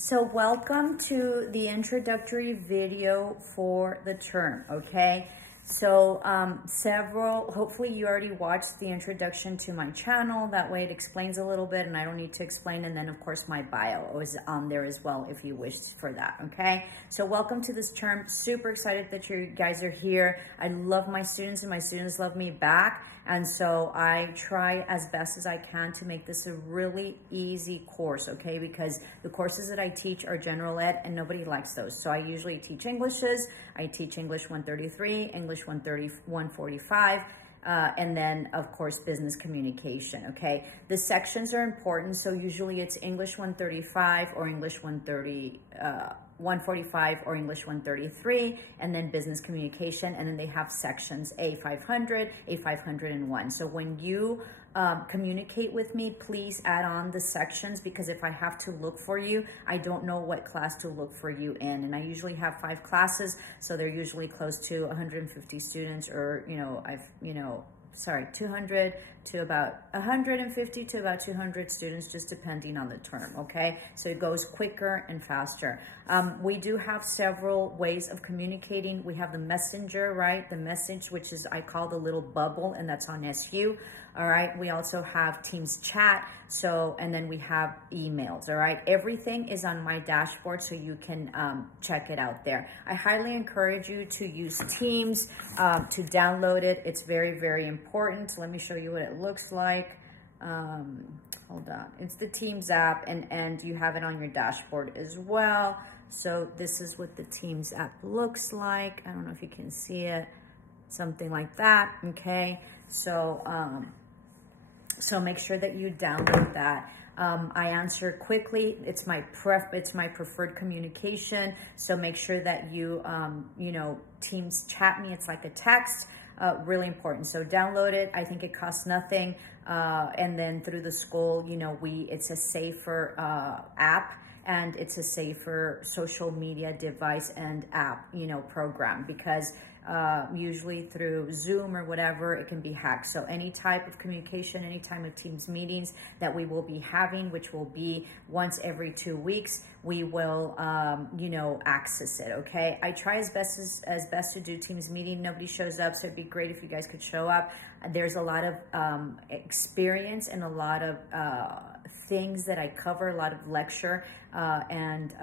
So welcome to the introductory video for the term, okay? So hopefully you already watched the introduction to my channel. That way it explains a little bit and I don't need to explain. And then of course my bio is on there as well if you wish for that, okay? So welcome to this term. Super excited that you guys are here. I love my students and my students love me back. And so I try as best as I can to make this a really easy course, okay? Because the courses that I teach are general ed and nobody likes those. So I usually teach Englishes. I teach English 133, English 130, 145, and then of course business communication, okay? The sections are important. So usually it's English 135 or English 145 or English 133, and then business communication, and then they have sections A500, A501. So when you communicate with me, please add on the sections, because if I have to look for you, I don't know what class to look for you in. And I usually have 5 classes, so they're usually close to 150 students, or 200 to about 150 to about 200 students, just depending on the term, okay? So it goes quicker and faster. We do have several ways of communicating. We have the messenger, right? The message, which is, I call the little bubble, and that's on SU, all right? We also have Teams chat, and then we have emails, all right? Everything is on my dashboard, so you can check it out there. I highly encourage you to use Teams, to download it. It's very, very important. Let me show you what it looks like. Hold on. It's the Teams app, and you have it on your dashboard as well. So this is what the Teams app looks like. I don't know if you can see it. Something like that, okay? So, so make sure that you download that. I answer quickly. It's my preferred communication. So make sure that you, Teams chat me. It's like a text. Really important. So download it. I think it costs nothing. And then through the school, it's a safer app, and it's a safer social media device and app, program, because usually through Zoom or whatever, it can be hacked. So any type of communication, any time of Teams meetings that we will be having, which will be once every 2 weeks, we will, access it, okay? I try as best to do Teams meeting. Nobody shows up, so it'd be great if you guys could show up. There's a lot of experience and a lot of things that I cover, a lot of lecture, and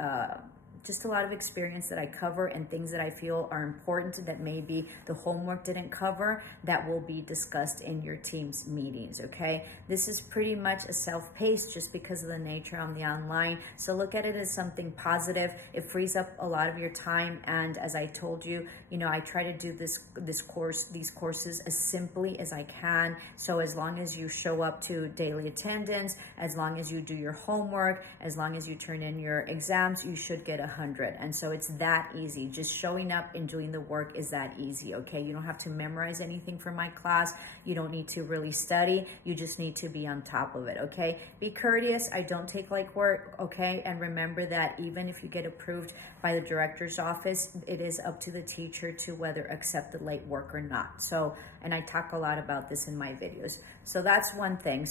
just a lot of experience that I cover, and things that I feel are important that maybe the homework didn't cover, that will be discussed in your Teams meetings, okay? This is pretty much a self-paced, just because of the nature on the online. So look at it as something positive. It frees up a lot of your time, and as I told you, I try to do these courses as simply as I can. So as long as you show up to daily attendance, as long as you do your homework, as long as you turn in your exams, you should get 100. And so it's that easy. Just showing up and doing the work is that easy, okay? You don't have to memorize anything for my class. You don't need to really study. You just need to be on top of it, okay? Be courteous. I don't take like work, okay? And remember that even if you get approved by the director's office, it is up to the teacher to whether accept the late work or not. So, and I talk a lot about this in my videos. So that's one thing.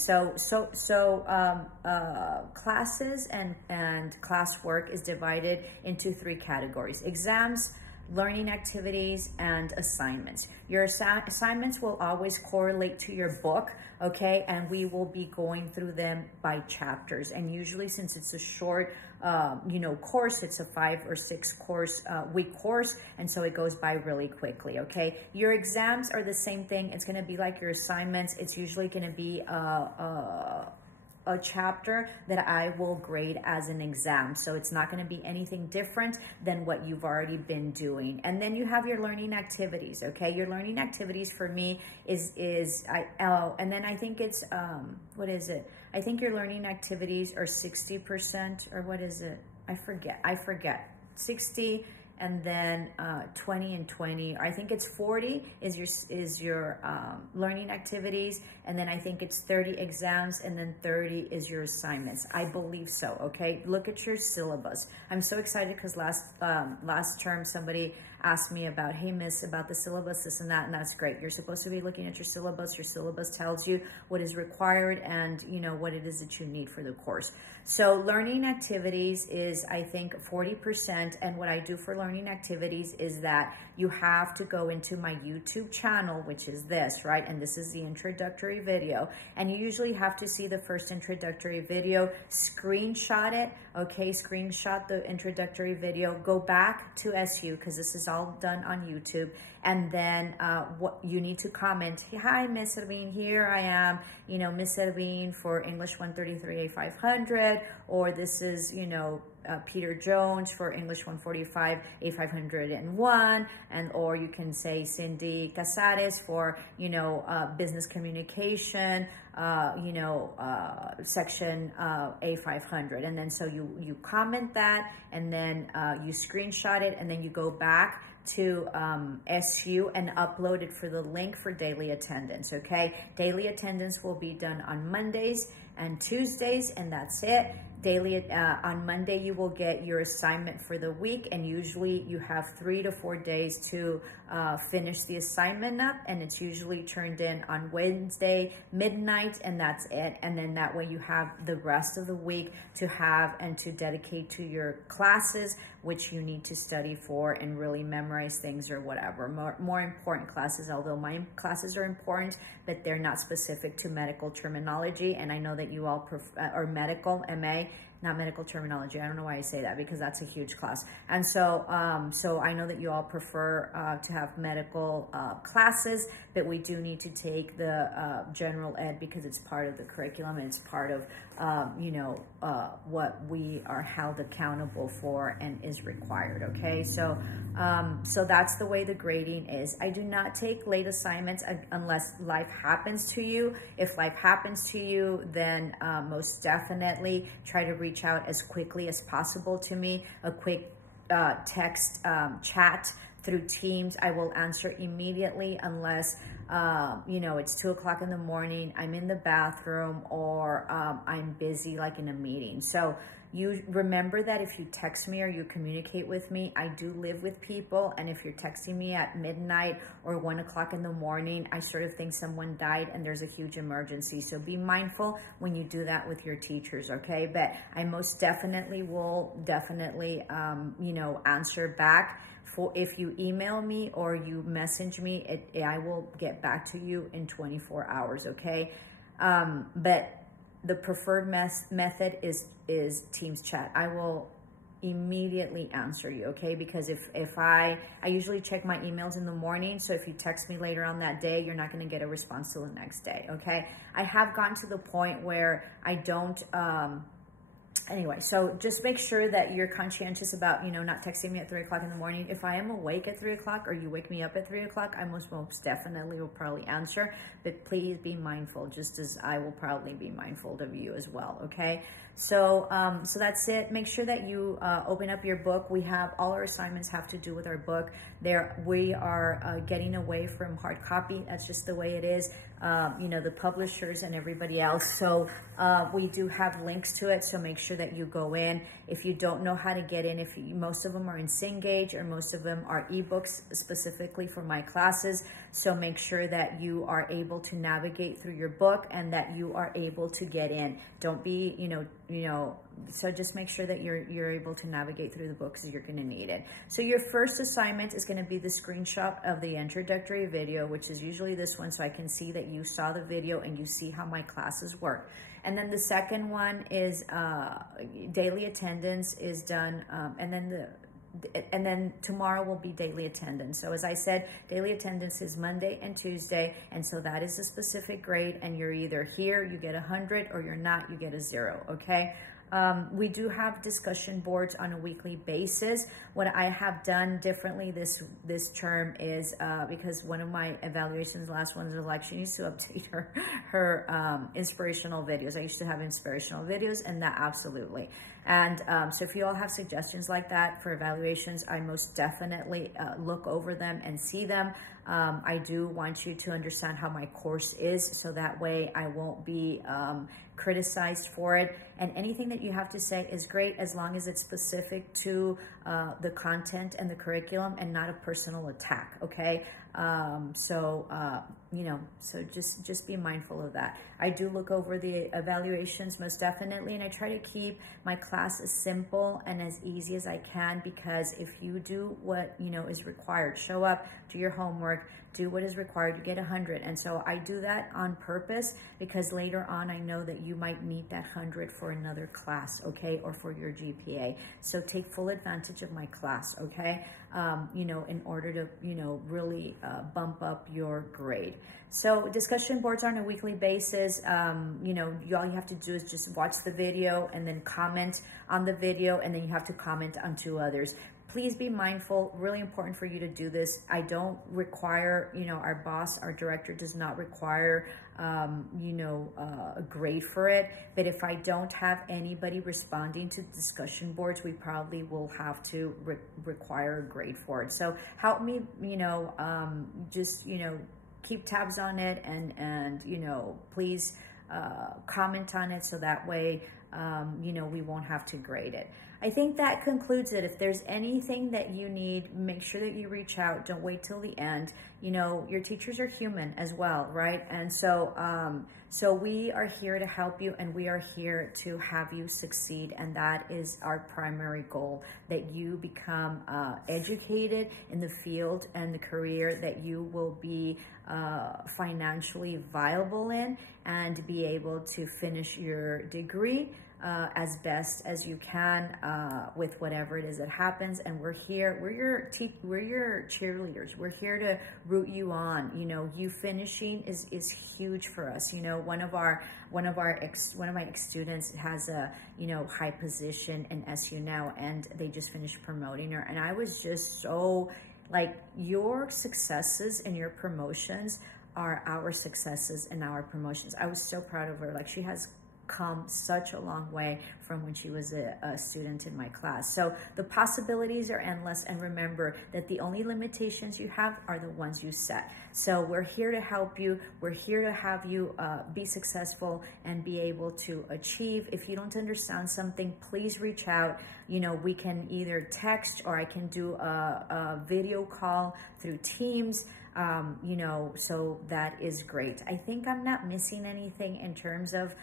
Classes and classwork is divided into 3 categories: exams, learning activities, and assignments. Your assignments will always correlate to your book, okay? And we will be going through them by chapters. And usually, since it's a short, course, it's a 5 or 6 week course, and so it goes by really quickly, okay? Your exams are the same thing. It's going to be like your assignments. It's usually going to be a chapter that I will grade as an exam. So it's not going to be anything different than what you've already been doing. And then you have your learning activities, okay? Your learning activities for me and then I think it's, what is it? I think your learning activities are 60%, or what is it? I forget. 60, and then 20 and 20. I think it's 40 is your learning activities, and then I think it's 30 exams, and then 30 is your assignments. I believe so, okay? Look at your syllabus. I'm so excited because last term somebody asked me about, hey miss, about the syllabus, this and that, and that's great. You're supposed to be looking at your syllabus. Your syllabus tells you what is required and what it is that you need for the course. So learning activities is, I think, 40%, and what I do for learning activities is that you have to go into my YouTube channel, which is this, right? And this is the introductory video, and you usually have to see the first introductory video, screenshot it, okay? Screenshot the introductory video, go back to SU, because this is all done on YouTube, and then what you need to comment, hi Miss Ervin, here I am, Miss Ervin for English 133 A500, or this is Peter Jones for English 145 A501, and or you can say Cindy Casares for business communication, section A500, and then so you comment that, and then you screenshot it, and then you go back to SU and upload it for the link for daily attendance, okay? Daily attendance will be done on Mondays and Tuesdays, and that's it. Daily on Monday you will get your assignment for the week, and usually you have 3 to 4 days to finish the assignment up, and it's usually turned in on Wednesday midnight, and that's it. And then that way you have the rest of the week to have and to dedicate to your classes, which you need to study for and really memorize things or whatever. More important classes, although my classes are important, but they're not specific to medical terminology, and I know that you all prefer, or medical, MA, not medical terminology. I don't know why I say that, because that's a huge class. And so so I know that you all prefer to have medical classes, but we do need to take the general ed because it's part of the curriculum, and it's part of what we are held accountable for and is required, okay? So so that's the way the grading is. I do not take late assignments unless life happens to you. If life happens to you, then most definitely try to reach out as quickly as possible to me. A quick text chat through Teams, I will answer immediately, unless it's 2 o'clock in the morning, I'm in the bathroom, or I'm busy like in a meeting. So you remember that if you text me or you communicate with me, I do live with people, and if you're texting me at midnight or 1 o'clock in the morning, I sort of think someone died and there's a huge emergency. So be mindful when you do that with your teachers, okay? But I most definitely will answer back. For if you email me or you message me, I will get back to you in 24 hours, okay? But the preferred method is Teams chat. I will immediately answer you, okay? Because if I usually check my emails in the morning, so if you text me later on that day, you're not gonna get a response till the next day, okay? I have gotten to the point where I don't, anyway, so just make sure that you're conscientious about, not texting me at 3 o'clock in the morning. If I am awake at 3 o'clock or you wake me up at 3 o'clock, I most definitely will probably answer, but please be mindful, just as I will probably be mindful of you as well, okay? So, so that's it. Make sure that you open up your book. We have, all our assignments have to do with our book. We are getting away from hard copy. That's just the way it is. The publishers and everybody else. So we do have links to it. So make sure that you go in. If you don't know how to get in, most of them are in Cengage, or most of them are ebooks specifically for my classes. So make sure that you are able to navigate through your book and that you are able to get in. Don't be, so just make sure that you're able to navigate through the book, because you're going to need it. So your first assignment is going to be the screenshot of the introductory video, which is usually this one, so I can see that you saw the video and you see how my classes work. And then the second one is daily attendance is done, and then tomorrow will be daily attendance. So as I said, daily attendance is Monday and Tuesday, and so that is a specific grade, and you're either here, you get 100, or you're not, you get a 0, okay? We do have discussion boards on a weekly basis. What I have done differently this term is because one of my evaluations, last ones, was like she needs to update her inspirational videos. I used to have inspirational videos, and that absolutely. And so if you all have suggestions like that for evaluations, I most definitely look over them and see them. I do want you to understand how my course is, so that way I won't be criticized for it. And anything that you have to say is great, as long as it's specific to the content and the curriculum and not a personal attack, okay? You know, so just be mindful of that. I do look over the evaluations most definitely, and I try to keep my class as simple and as easy as I can, because if you do what, you know, is required, show up, do your homework, do what is required, you get 100. And so I do that on purpose, because later on I know that you might need that 100 for another class, okay, or for your GPA. So take full advantage of my class, okay, you know, in order to, you know, really bump up your grade. So discussion boards are on a weekly basis. You know, all you have to do is just watch the video and then comment on the video, and then you have to comment on 2 others. Please be mindful, really important for you to do this. I don't require, you know, our boss, our director does not require, you know, a grade for it. But if I don't have anybody responding to discussion boards, we probably will have to require a grade for it. So help me, you know, just, you know, keep tabs on it, and you know, please comment on it, so that way, you know, we won't have to grade it. I think that concludes it. If there's anything that you need, make sure that you reach out. Don't wait till the end. You know, your teachers are human as well, right? And so, so we are here to help you, and we are here to have you succeed. And that is our primary goal, that you become educated in the field and the career that you will be financially viable in, and be able to finish your degree as best as you can with whatever it is that happens. And we're here, we're your cheerleaders. We're here to root you on. You know, you finishing is huge for us. You know, one of my ex-students has a, you know, high position in SU now, and they just finished promoting her, and I was just so, like, your successes and your promotions are our successes and our promotions. I was so proud of her. Like, she has come such a long way from when she was a student in my class. So the possibilities are endless, and remember that the only limitations you have are the ones you set. So we're here to help you. We're here to have you be successful and be able to achieve. If you don't understand something, please reach out. You know, we can either text, or I can do a video call through Teams. You know, so that is great. I think I'm not missing anything in terms of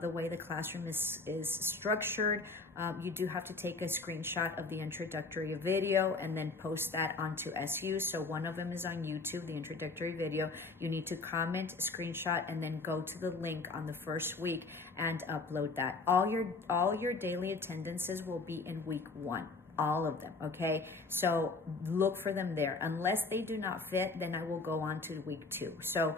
the way the classroom is structured. You do have to take a screenshot of the introductory video and then post that onto SU. So one of them is on YouTube, the introductory video. You need to comment, screenshot, and then go to the link on the first week and upload that. All your daily attendances will be in week 1. All of them, okay? So look for them there. Unless they do not fit, then I will go on to week 2. So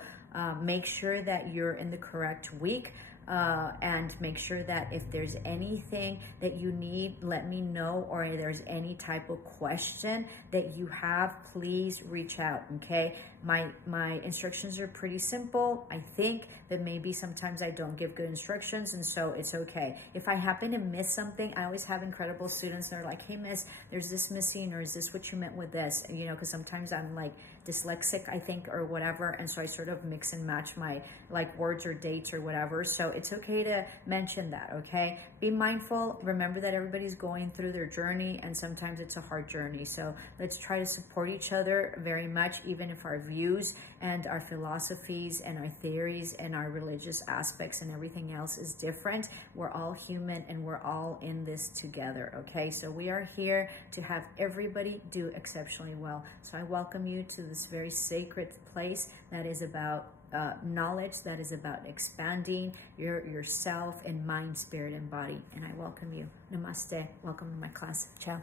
make sure that you're in the correct week. And make sure that if there's anything that you need, let me know, or if there's any type of question that you have, please reach out, okay? My instructions are pretty simple. I think that maybe sometimes I don't give good instructions, and so it's okay. If I happen to miss something, I always have incredible students that are like, hey, miss, there's this missing, or is this what you meant with this? And, you know, because sometimes I'm like dyslexic, I think, or whatever, and so I sort of mix and match my like words or dates or whatever. So it's okay to mention that, okay? Be mindful. Remember that everybody's going through their journey, and sometimes it's a hard journey. So let's try to support each other very much, even if our views and our philosophies and our theories and our religious aspects and everything else is different. We're all human, and we're all in this together, okay? So we are here to have everybody do exceptionally well. So I welcome you to this very sacred place that is about knowledge, that is about expanding yourself in mind, spirit, and body. And I welcome you. Namaste. Welcome to my class. Ciao.